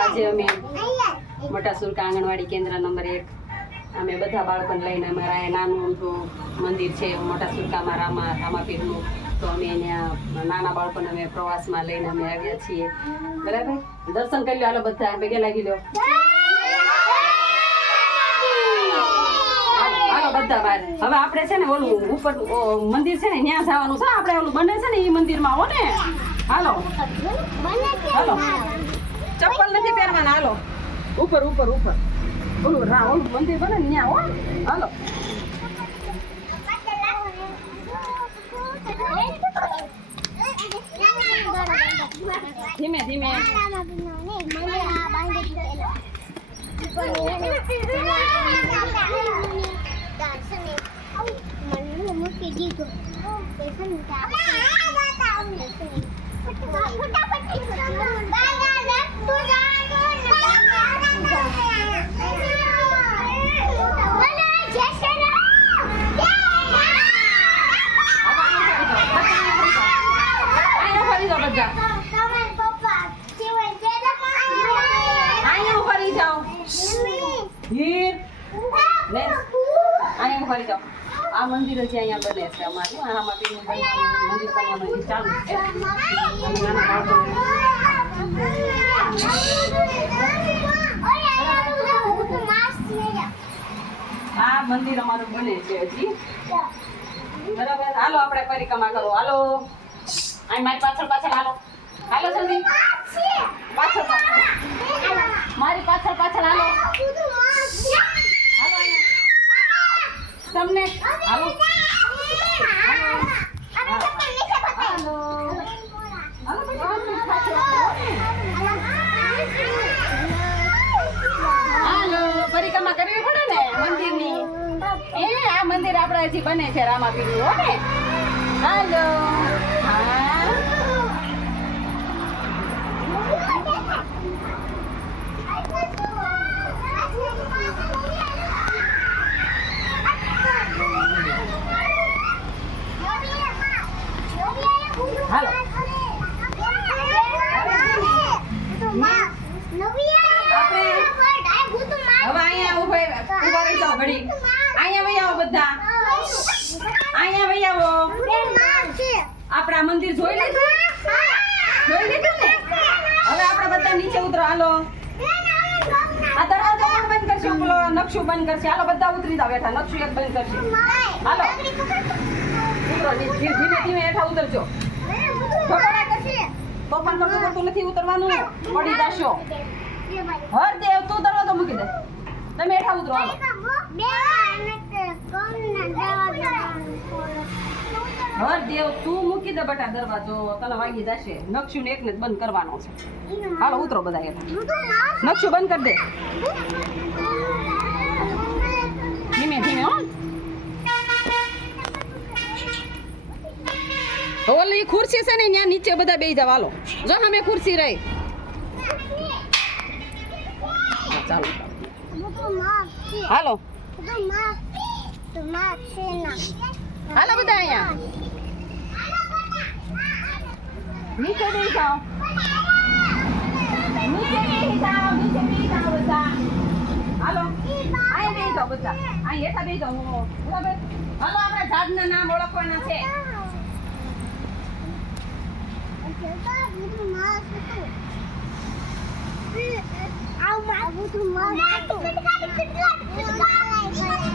આજે અમે મોટા સુરકા આંગણવાડી કેન્દ્ર નંબર 1 અમે બધા બાળકોને લઈને અમારા અહીંયા નાનું મંદિર છે મોટા સુરકામાં રામાપીરનું, તો અમે અહીંયા નાના બાળકોને અમે પ્રવાસમાં લઈને અમે આવ્યા છીએ. બરાબર, દર્શન કરી લો. હાલો બધા ભેગા લાગી લો. હાલો બધા બહાર. હવે આપણે છે ને ઓલું ઉપર મંદિર છે ને ત્યાં જવાનું છે. આપણે ઓલું બને છે ને એ મંદિરમાં હો ને. હાલો હાલો, ચપ્પલ નથી પહેરવાના. હાલો ઉપર ઉપર ઉપર ઓલું ઓલું મંદિર બને ને ત્યાં હો. હાલો ધીમે ધીમે. આ મંદિર જ અહીંયા બને છે અમારું. આમાં પીનું મંદિર બનવાનું ચાલુ છે. આ મંદિર અમારું બને છે હજી. બરાબર, હાલો આપણે પરિક્રમા કરો. હાલો અહીં મારી પાછળ પાછળ હાલો. હાલો જલ્દી પાછળ પાછળ, મારી પાછળ પાછળ હાલો. તમને હાલો હાલો, પરિક્રમા કરવી પડે ને મંદિરની. આ મંદિર આપણે હજી બને છે રામાપીરનું હો ને. હાલો હાલો હવે અહીંયા ઉભા રહી જાઓ ઘડી. અહીંયા વહી આવો બધા. અહીંયા વહી આવો. આપણા મંદિર જોઈ લીધું? જોઈ લીધું ને? હવે આપણે બધા નીચે ઉતરો. હાલો આ દરવાજો પણ બંધ કરશે, પેલો નકશો બંધ કરશે. હાલો બધા ઉતરી જાવ હેઠા. નકશો એક બંધ કરશે. હાલો ઉતરો, ધીમે ધીમે હેઠા ઉતરજો. તોફાન કરતું નથી ઉતરવાનું, પડી જાશો. હર દેવ તું દરવાજો મૂકી દે. તમે હેઠા ઉતરો. હાલો હર દેવ તું મૂકી દે બેટા દરવાજો, તને વાગી જશે. નકશું ને એકને જ બંધ કરવાનો છે. હાલો ઉતરો બધા હેઠા. નકશું બંધ કરી દે ધીમે ધીમે. હો ઓલી ખુરશી છે ને ત્યાં નીચે બધા બેસી જાવ. હાલો જો અમે ખુરશી રહી. ચાલો હાલો હાલો બધા અહીંયા નીચે બેસી જાઓ. નીચે બેસી જાઓ. નીચે બેસી જાઓ બધા. હાલો અહીંયા બેસી જાઓ બધા. અહીં હેઠા બેસી જાઓ. બરાબર. હાલો આપણે ઝાડના નામ ઓળખવાના છે.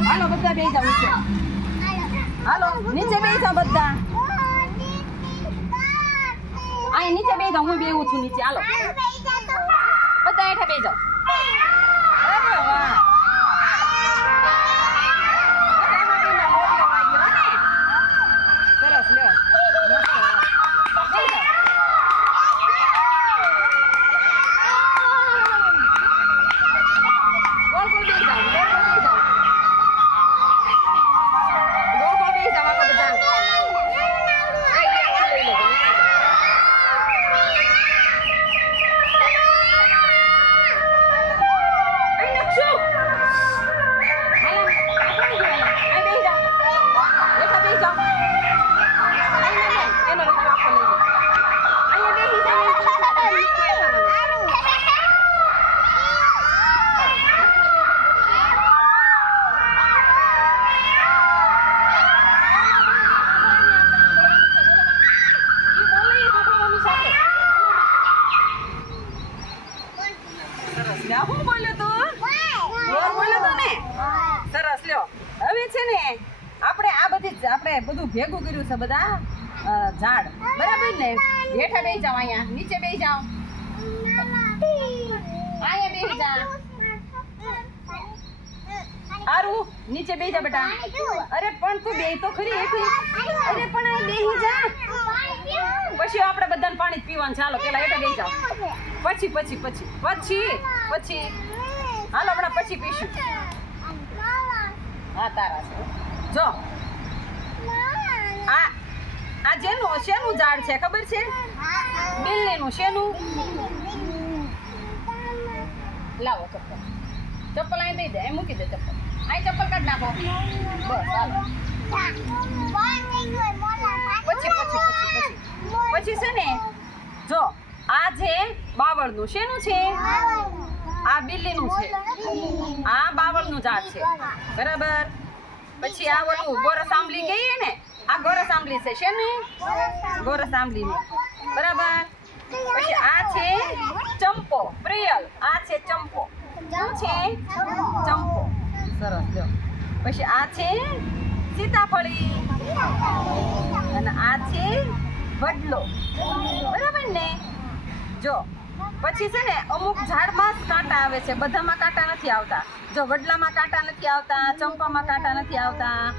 હાલો બધા બેસી જાઓ નીચે. હાલો નીચે બેસી જાઓ બધા. અહીં નીચે બેસી જાઓ. હું બેહું છું નીચે. હાલો બધા હેઠા બેસી જાઓ. અરે વાહ, સરસ. લ્યો આપણે બધું ભેગું કર્યું છે બધા ઝાડ બરાબર ને હેઠા બેસી જાઓ અહીંયા નીચે બેસી જાઓ અહીંયા બેસી જા આરું નીચે બેસી જા બેટા અરે પણ તું બેસી તો ખરી એકલી અરે પણ અહીં બેસી જા પછી આપણે બધાને પાણી પીવાનું ચાલો પેલા હેઠા બેસી જાઓ પછી પછી પછી પછી પછી હાલો હમણાં પછી પીશું હા તારા છે જો આ જેનું શેનું ઝાડ છે ખબર છે બિલ્લીનું શેનું લાવો ચપ્પલ ચપ્પલ અહીં દઈ દે અહીં મૂકી દે ચપ્પલ અહીં ચપ્પલ કાઢ નાખો બસ હાલો પછી પછી પછી પછી છે ને જો આ છે બાવળનું શેનું છે આ બિલ્લીનું છે આ બાવળનું ઝાડ છે બરાબર પછી આ ઓલું ગોરસ આંબલી કહીએ ને આ ગોરસ આંબલી છે શેનું ગોરસ આંબલીનું બરાબર પછી આ છે ચંપો પ્રિયલ આ છે ચંપો શું છે ચંપો સરસ જો પછી આ છે સીતાફળી અને આ છે વડલો બરાબર ને જો પછી છે ને અમુક ઝાડમાં જ કાંટા આવે છે બધામાં કાંટા નથી આવતા જો વડલામાં કાંટા નથી આવતા ચંપામાં કાંટા નથી આવતા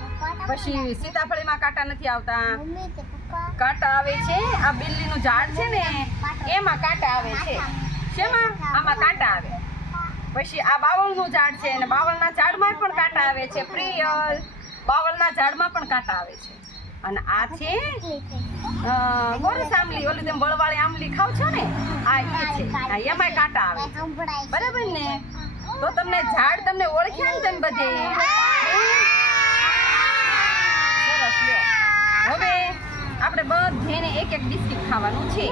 પછી સીતાફળીમાં કાંટા નથી આવતા કાંટા આવે છે આ બિલ્લીનું ઝાડ છે ને એમાં કાંટા આવે છે શેમાં આમાં કાંટા આવે પછી આ બાવળનું ઝાડ છે અને બાવળના ઝાડમાં પણ કાંટા આવે છે પ્રિયલ બાવળના ઝાડમાં પણ કાંટા આવે છે અને આ છે ગોરસ આંબલી ઓલી તેમ બળવાળી આંબલી ખાવ છો ને આ એ છે એમાંય કાંટા આવે બરાબર ને તો તમને ઝાડ તમને ઓળખ્યા ને તમે બધે સરસ લ્યો હવે આપણે બધાને એક એક બિસ્કિટ ખાવાનું છે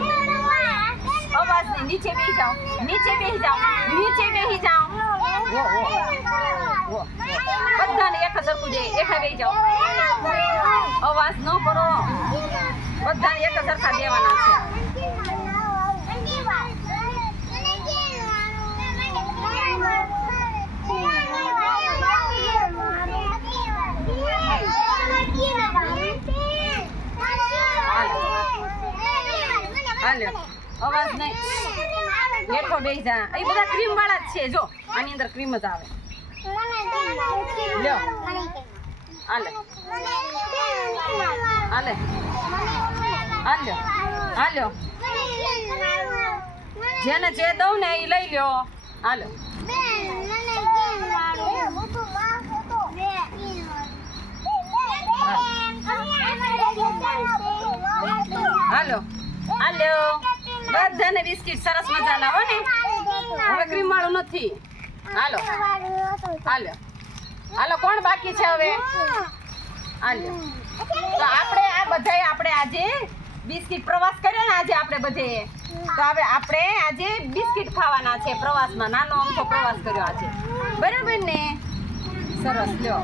અવાજ નહીં નીચે બેસી જાઓ નીચે બેસી જાઓ નીચે બેસી જાઓ બધાને એક સરખું દે એકા બેસી જાઓ અવાજ ન કરો બધાને એક સરખા દેવાના છે હાલો અવાજ નહીં હેઠો બેસી જા એ બધા ક્રીમ વાળા જ છે જો આની અંદર ક્રીમ જ આવે લ્યો હાલે હાલે હાલ્યો હાલ્યો જેને જે દઉં ને એ લઈ લ્યો હાલો હાલો હાલ્યો બધાને બિસ્કિટ સરસ મજાના હો ને હવે ક્રીમ વાળું નથી હાલો હાલો હાલો કોણ બાકી છે હવે હાલ્યો તો આપણે આ બધાએ આપણે આજે બિસ્કિટ પ્રવાસ કર્યો ને આજે આપણે બધે તો હવે આપણે આજે બિસ્કિટ ખાવાના છે પ્રવાસમાં નાનો અમથો પ્રવાસ કર્યો આજે બરાબર ને સરસ લ્યો